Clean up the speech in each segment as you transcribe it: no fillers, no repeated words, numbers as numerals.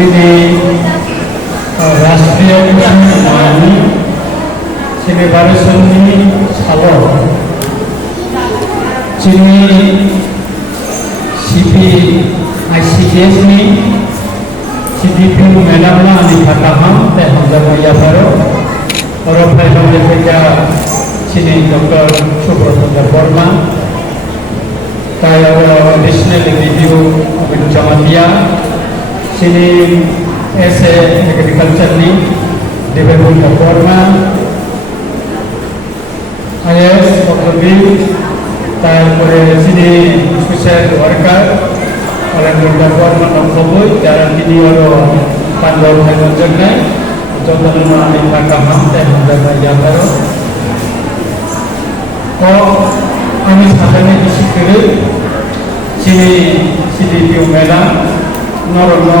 ini Rastriya Mani sini baru seni Salo sini CP ICDS ni CDP Madam lah di Pataham teh Hamzah Maya baru orang pelajar kerja sini Dr. Subrata Burma kaya National Review of Jamatia sini SA Agriculture ni Development Burma IS Pokrobil তারপরে sini Special Worker oleh Burma Nongkoboi jalan ini orang Pandor Thailand Jogja Jogja nama Imran Kaham dan Hamzah Jambaro kami sahaja isi kiri sini CDP Umela Norono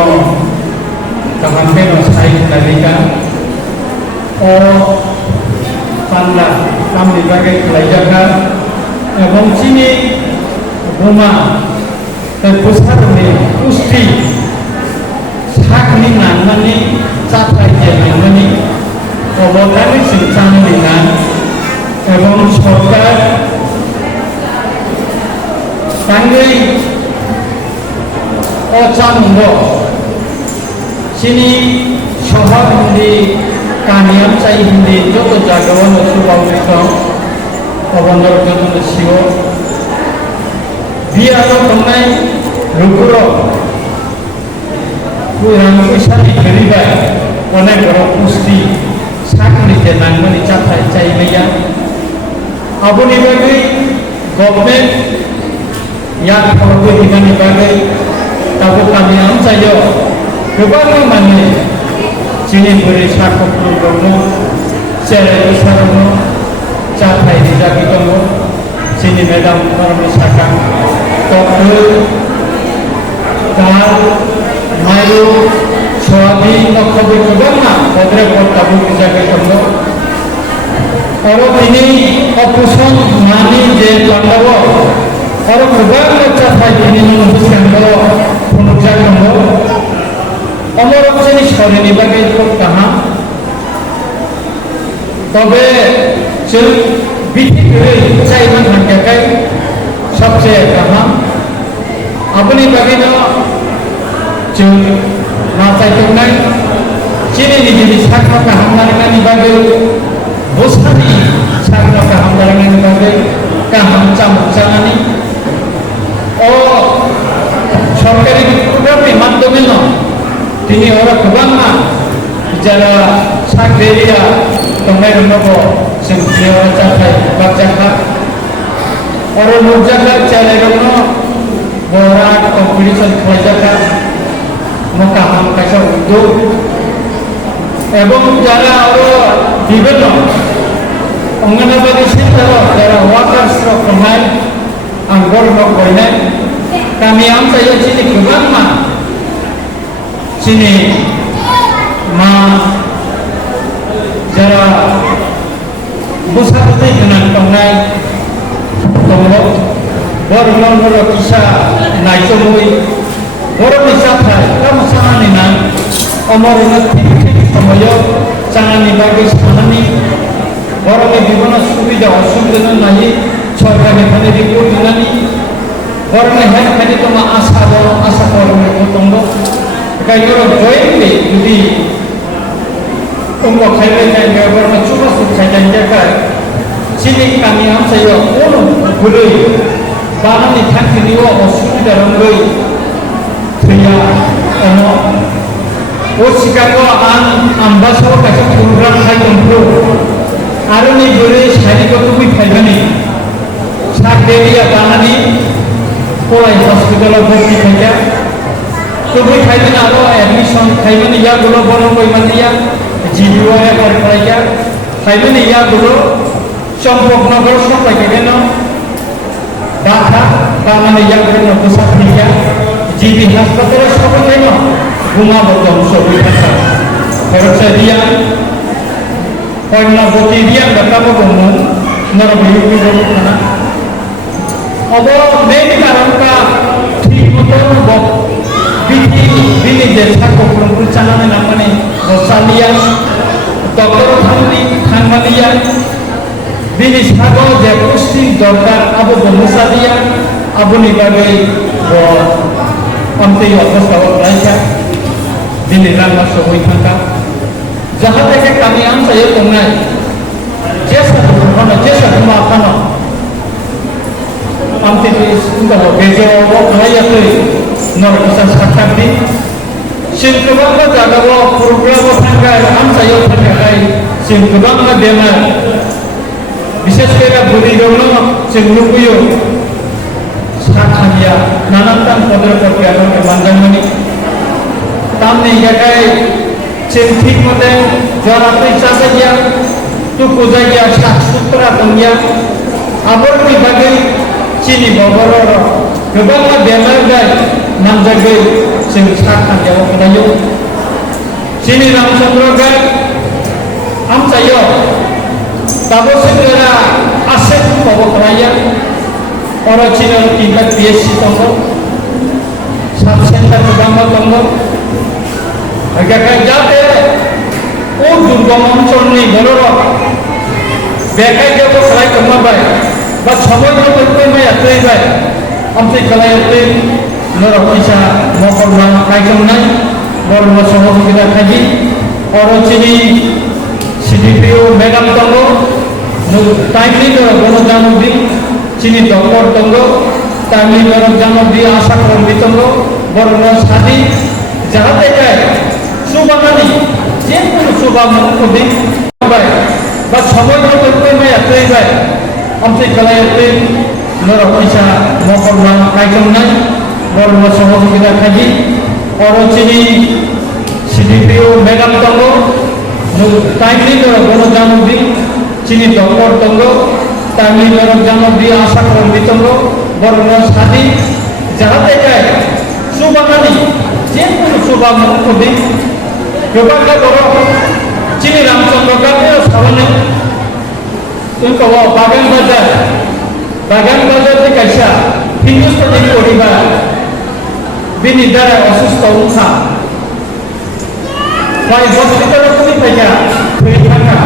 Kahampe Nosai Nalika Panda kami bagai pelajaran এবং চিনি বোমা बोसारनि पुष्टि साखनि नांनानै जाथायजे नांनानै अबदानि सिंचानि ना এবং সরকার তাঙ্গै অচানন্দ চিনি শহর হিন্দি কানিয়াম চাই হিন্দি যত জায়গায় সুবাউলিত অবন্দর জন্য শিব বিয়ানো তংনাই রুকুরো পুরান পয়সানি গরিবা অনেক বড় পুষ্টি সাকনিতে নাংমানি চাথাই চাইলাইয়া আবনি বাগै গভর্নমেন্ট या फलको दिनानि बागै ताबो kami amsayo गोबां माने चिनि बुरै साखौफोर दङ जेरै सारनो जाथाय रिजाबि दङ चिनि मेदाम फरमनि साखा तकु दाल माइरु सयाबिन नखबो गोबां बद्रे ताबो रिजाबि दङ आरो दिनै अपुसन मानि जे लांदावो और गोबां जाथाय दिनै बुसखांनो फुनुजादोंमोन अमरक्षनि सरिनि बागै गाहाम तबे जों बिथिगोरै जायमोन हांखाखाय सबसे गाहाम आबनि बागैनो जों नाजायदोंनाय दिनैनि दिनै साख्रा गाहामलांनायनि बागै बोसोरनि साख्रा गाहामलांनायनि बागै गाहाम जानानै সরকারি প্রোগ্রামের মাধ্যমে তিনি ওরা গোবাং যারা সাকরেরিয়া তংনাই রঙ্গব जों ओरा जाथाय बाकजाखा और नुजाखा चाले रंग बरा कम्पिटिशन खालायजाखा मका हाम कायसा उद्योग एवं যারা আরো বিভিন্ন অঙ্গনবাড়ি সেক্টর যারা ওয়ার্কার্স রকমায় आंगोर गयनाय kami amsayo sini गोबां sini jara बोसारनाय गोनां दंनाय दङ बर' फिसा नायजोमै बर'नि जाथाय गामसानि ना अमरनो थिक समायाव जानानै बागै सानानै बर'नि बिबाना सुबिदा असुबिदा नायै सरकारनिफ्राय रिपर्ट होनानै बर'नि हेल्थखायनो दङ आसा बर'नि दङ बेखायनो जयैनो जुदि उमुक खायलायनाय बर'नि सुबासु खायलायनायनि थाखाय सिनि गामि आमसायाव गोलै बानानि थांखिनि असुबिदा रंगै थैया सिगाङाव आं आम्बासाव खायसे प्रग्राम खालामदों आरो नै बोरै साइनिखौ फैफायनानै साख्रिया बानानै फराय हस्पिटालाव भर्ति खायया तुबै खायदों आरो एडमिशन खायमोन या गुलो बनोबै मानिया जिबिओ एप्लाइ खालायया खायमोन या गुलो चम्पकनगर सफायखायनो डाटा बानानै या गुलो बोसाखैया जिबि हास्पातालाव सफायखायनो गुमाबो दं सफायखाय खरसादिया कन्यावती दिया गताबो दंमोन नरबियो बिजों थाना अब मेन कारण का ठीक मतो बिथि बिनि जे साखौ थांमालिया डक्टर थांमालिया बिनि सागो जे पुष्टि दरकार आबो मुसादिया आबोनि बागै आमते अवस्थाव रायखा दिनै रानना सबै थांगा जाहाथे के kami ang sayo tungay jesa tukono jesa kumakano amte isko bejo raya tu nor bisa sakati sinkubang ko jagawo program thangay am sayo thangay sinkubang na bemar বিশেষ করে বুড়ি রোগ চিন্নুকুয়ো সাখানিয়া নানান পদের প্রক্রিয়া মানজামনি তামনি জায়গায় ঠিক মতে জরাতে চাপে গিয়া তু পূজা গিয়া শাকসূত্রা তঙ্গিয়া আবর বিভাগে চিনি ববর গোবাং বেমার গায় নামজাগে जों साखानिया बखनायो चिनि रामचंद्र गाय आमचायो दाबो सेंग्रा आसे बखनाया अर चिनो तिनटा पिएससि दंगो साब सेन्टार गोबां दंगो आगाखा जाते ओ दुर्गम अञ्चलनि बर'र बेखाय जेबो खालाय खालामबाय बा समय मथे माया थैबाय आमथै खालायते नर फैसा मखरना कायजोंनाय बर'न सहयोगिता खायि अरचिनि सिडिपिओ मेडाम दंगो टाइमलि नर जानोदि चिनि डक्टर दंगो टाइमलि नर जानोदि आशा कर्मी दंगो बर'न सादि जाहाथे गाय सुबानानि जेखुनु सुबा मखरदि बाय बा समय मथे माया थैबाय आमथै खालायते नर फैसा मखरना कायजोंनाय बर'न सहयोगिता खायि अरचिनि सिडिपिओ मेडाम दंगो टाइमलि नर जानोदि चिनि डक्टर दंगो टाइमलि नर जानोदि आशा कर्मी दंगो बर'न सादि जाहाथे गाय सुबानानि जेखुनु सुबा मखरदि गोबां बर' चिनि रामचंद्र गामियाव सावनाय उनखौ बागान बाजार कैसा हिंदुस्तानी परिवार बिनि द्वारा असुस्थ उठा बाय हस्पिटाल कुनि फैगा फैथाङा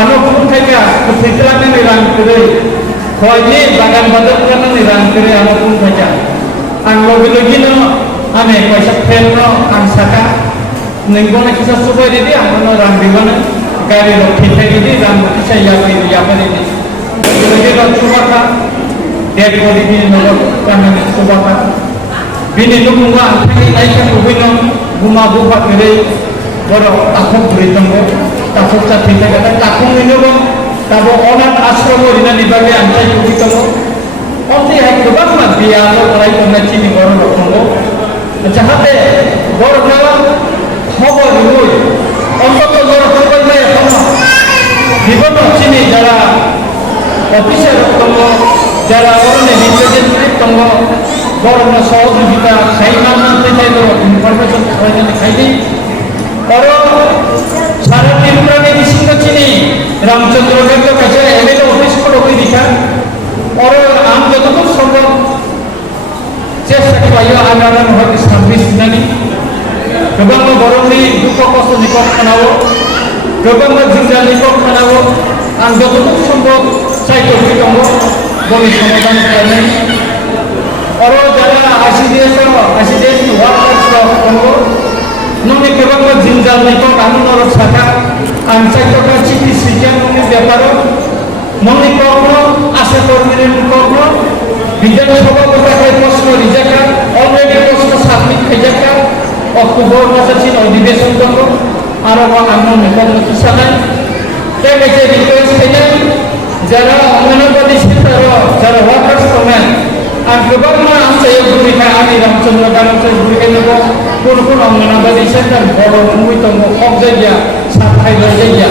आनो कुनि फैगा फैथ्रानानै रां करे खयनि बागान बाजार खालामनानै रां करे आनो कुनि फैगा आं लगे आने पैसा फेरनो आं साका नोंगोना किसा सुबाय दिदि आंनो रां दिबानो गारि रो फिथाय दिदि रां किसा याबारि लगे सुबाका डेड बडि बिनि नगर गाननानै सुबाका बिनि लुमुङा आंथांनि नायखा लुबैनो गुमा बुफा करे बर' आखम बुरै दंगो ताखौ जाथि थागा ताखौनिनो दाबो अनाथ आश्रम ओरैनानि बागै आंथाय लुबै दंगो अन्थै हाय गोबां बियाल फरायफोरना चिनि बर' दंगो जाहाथे बर'ना खबर नुय अन्तत बर' फरायनाय दङ बिबन चिनि जारा अफिसार दंगो जारा अरने रिप्रेजेन्टेटिभ दंगो बर'न सहयोगिता खायमानो फैनायनो इनफरमेशन खालायनानै खायदि और सारा त्रिपुरानि बिसिंगा चिनि रामचंद्र गावखौ खायसे एमएलए अफिस को होई दिखा और आं जतटुकु सम्भव चेष्टा खालायो आगान हर सार्भिस दिनानि गोबां बर'नि दुख खस्थ'नि खानावो गोबां जिंगानि खानावो आं जतटुकु सम्भव साहित्य दङ बर'नि समाधान खालामनाय और जरा आईसीडीएस वर्कर्स दंगो नोंनि गोबां जिंगानि कानुन साखा आं साहित्य चिकित्सा नोंनि बेपार नोंनि कखनो आशा कर्मीनि कखनो विधानसभा गथाय प्रश्न रिजाका अलरेडी प्रश्न सबमिट खायजाका अक्टोबर माससिम अधिवेशन दङ आरो आंनो नोंथांनो खिसानाय कैसे रिक्वेस्ट खायनाय जरा अंगनबादि सेक्टर जरा वर्कर्स दङ आं गोबां आमचायो भूमिका आंनि रामचंद्र गारमचाय भूमिका कोन अंगनबादि सेक्टर बर' मुङै दङ हक जायगा साफायनाय जायगा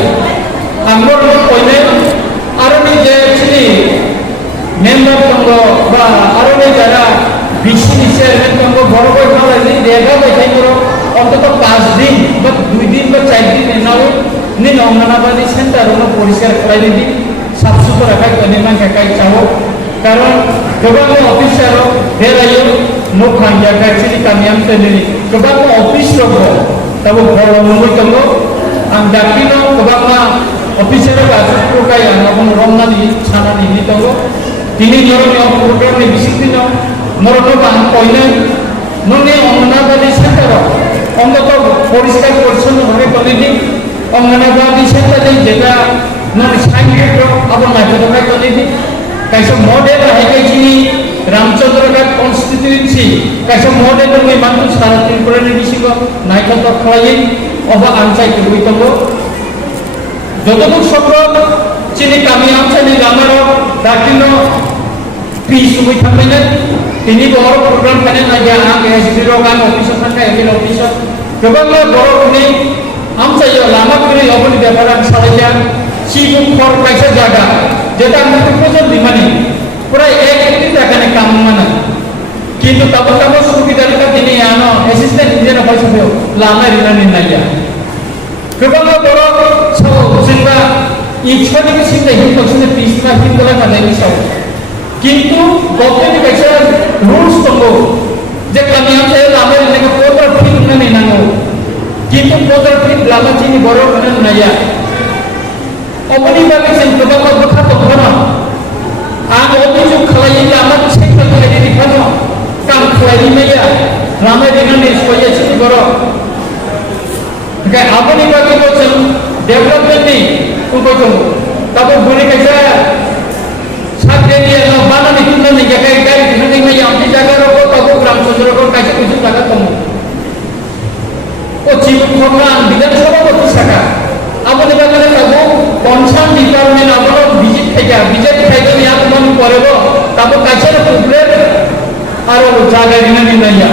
आंबो कयने आरो जे चिनि मेम्बार दङ बा आरो जारा बिसिनि चेयारमेन दङ बर' खालायनि रेगा बायथायनो অন্তত 5 दिन বা 2 दिन বা 4 दिन एनाव नि अंगनबादि सेन्टारावनो परिष्कार खालायनि साफ सुथरा खायनि मानखा खाय चावो कारण गोबां अफिसार बेरायो न' खांया खायसिनि गामियाम तेनि गोबां अफिस दङ tabo boro mungoi tongo ang dakino kobangma officer ka asupro kaya ngabong romna ni chana ni tongo tini noro program ni bisitino noro bang koine none anganwadi centre অন্তত পরিষ্কার পরিচ্ছন্ন ভাবে কলিনি অঙ্গনাবাদী সেন্টারে যেটা নন সাইনবোর্ড আবার মাইক্রোফোন কলিনি কাইসব মডেল হাইকাইছিনি রামচন্দ্রঘাট কনস্টিটিউয়েন্সি কাইসব মডেল নই মানুষ সারা ত্রিপুরানি বিসিগ নাইকত খলাই অবা আনসাই কইতব যতটুক সম্ভব চিনি কামি আমসাইনি লামার দাকিনো পিস হই থাকবেন তিনি বড় প্রোগ্রাম খানে না যা আগে এসডি রোগান অফিসার থাকা এমএল অফিসার গোবাং বড় কোনি আমসাইও লামা করে অবনি ব্যাপার সারাইয়া সিবুক ফর কাইসা জায়গা যেটা আমরা প্রয়োজন দিমানি প্রায় 1 টাকানে কাম মানা কিন্তু তব সুবিধার কা তিনি আনো অ্যাসিস্ট্যান্ট ইঞ্জিনিয়ার হইছে লামা রিনানি নাইয়া গোবাং বড় সব সিংবা ইছনি সিংবা হিন্দুসনে পিসনা হিন্দুলা কানে সব কিন্তু গভর্নমেন্ট কাছে রুলস তঙ্গো যে কামি আছে লামা রিনাকে পোতার ফিট নানি নাঙ্গো কিন্তু পোতার ফিট লামা চিনি বড় কানে নাইয়া অবনি বাকি সেন গোবাং কথা তঙ্গনা आं अभियोग खालायै लामा सेक्टर खालायनि फानो काम खालायनि मैया लामा दिनानि सयेसि बर ओमफ्राय आबनि बागै जों डेभलपमेन्टनि उबोजों ताबो बुरि कायसा साख्रिनि बानानि खुंनानै गाय गारि दिखांनाय मैया आमथि जागा रग ताबो रामचंद्रगढ़ कायसा कुजु जागा दङ ओ जीवन खरना विधानसभा गति साखा आबनि बागै ताबो कनसार्न डिपार्टमेन्ट आबनो ভিজিট থেকে ভিজিট থেকে নিয়া মন করব তারপর কাছের প্রবলেম আর জায়গা দিনা নিয়া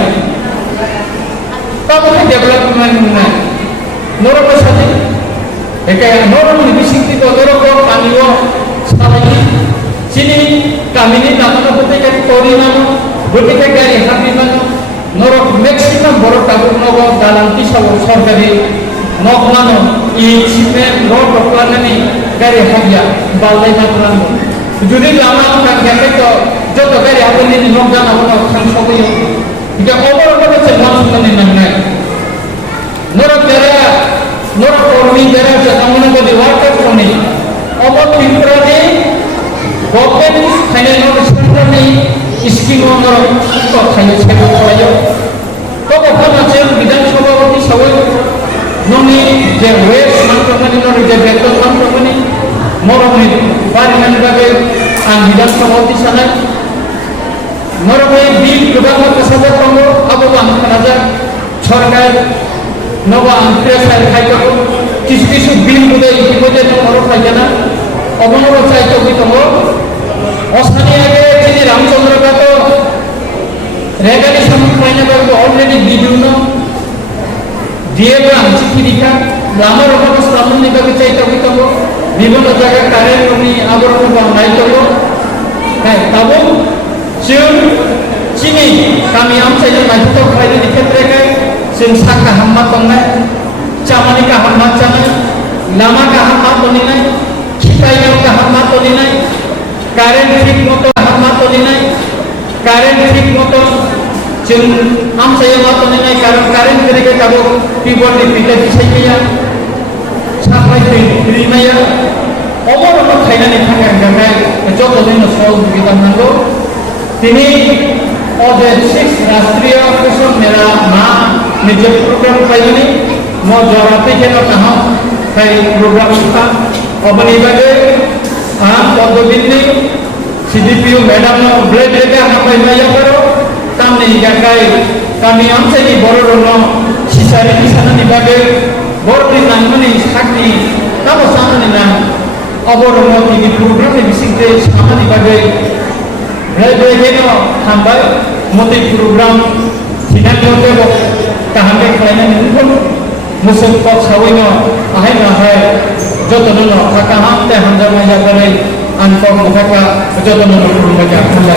তারপর ডেভেলপমেন্ট না নরক সাথে একে নরক বিশিষ্টি নরক পানিও সালাই চিনি কামিনি নামনা হতে গেলে পরিমাণ গতিকে গাড়ি হাবিমান নরক ম্যাক্সিমাম বড় টাবুক নগ দালান্তি সব সরকারি নকমানো ই সিমেন্ট রড রকলানি গাড়ি হাবিয়া বালাই মাত্রান যদি লামা কান গেলে তো যত গাড়ি হাবনি নক জানা হলো খান সবই এটা অবরকম আছে মানসুনানি নাই নরক যারা নরক কর্মী যারা জানামনা বলি ওয়ার্কার কর্মী অবর ত্রিপুরাতে গভর্নমেন্ট ফাইনাল সেন্টারনি স্কিম নরক তো খাইয়ে সেবা করায় তো কখন আছে বিধানসভাপতি সবাই ননি যে ওয়েস্ট মানপ্রমাণী ননি যে বেতন মানপ্রমাণী মরমে বাড়িমানি ভাবে আন বিধানসভাপতি সানায় মরমে বিল গোবাং কাসাজার দङ আবো আন খানাজার সরকার নবা আন্ত্রেসার খাইতো কিছু কিছু বিল বলে ইতিমধ্যে নরক খাইজানা অবনর চাইতো কি দङ অসানি আগে যিনি রামচন্দ্রঘাট রেগানি সামনে বাবু অলরেডি বিভিন্ন দিয়েবা চিঠি লিখা লামার অবস্থা সামনে বাবু চাইতো কি দङ বিভিন্ন জায়গায় কারেন্ট উনি আবরণ বানাই দङ হ্যাঁ তাবো जों চিনি गामि আমসাইজों नायथाव खालायनायनि खेत्रैखाय जों साखा हाममा दंनाय चामानि गाहाम मा जानाय लामा गाहाम मा दनिनाय खिथायाव गाहाम मा दनिनाय कारेन्ट ठीक मतो गाहाम मा दनिनाय कारेन्ट ठीक मतो जों আমসাইयाव मा दनिनाय कारेन्ट जेरैखाय दाबो पिबरनि पिथाय फिसायनाया साप्लाय दैनाया अबरन खायनानै थाखाय जतजोंनो सहयोगिता नांगौ তিনি অদের 6 রাষ্ট্রীয় কুসুম মেলা মা নিজে প্রোগ্রাম পাইনি মো জরাতে কেন কাহ তাই প্রোগ্রাম কা অবনি বাগে পদ্মবিন্দু সিডিপিও ম্যাডাম নো ব্লেড রেগা হাপাই মাইয়া করো কামনি গাকাই কামি আমসাইনি বড় রন সিসারি কিসানানি বাগে বড়দি নামনি সাকনি তাবো সামনি না অবরন তিনি প্রোগ্রামে বিসিতে সামনি বাগে Regeno hambai moti program sinan jote bo kahambe khlaina ningkon musuk kok sawino ahai na hai jotono kaka hamte hamja maya bare ankok mukaka jotono kurumbaja hamja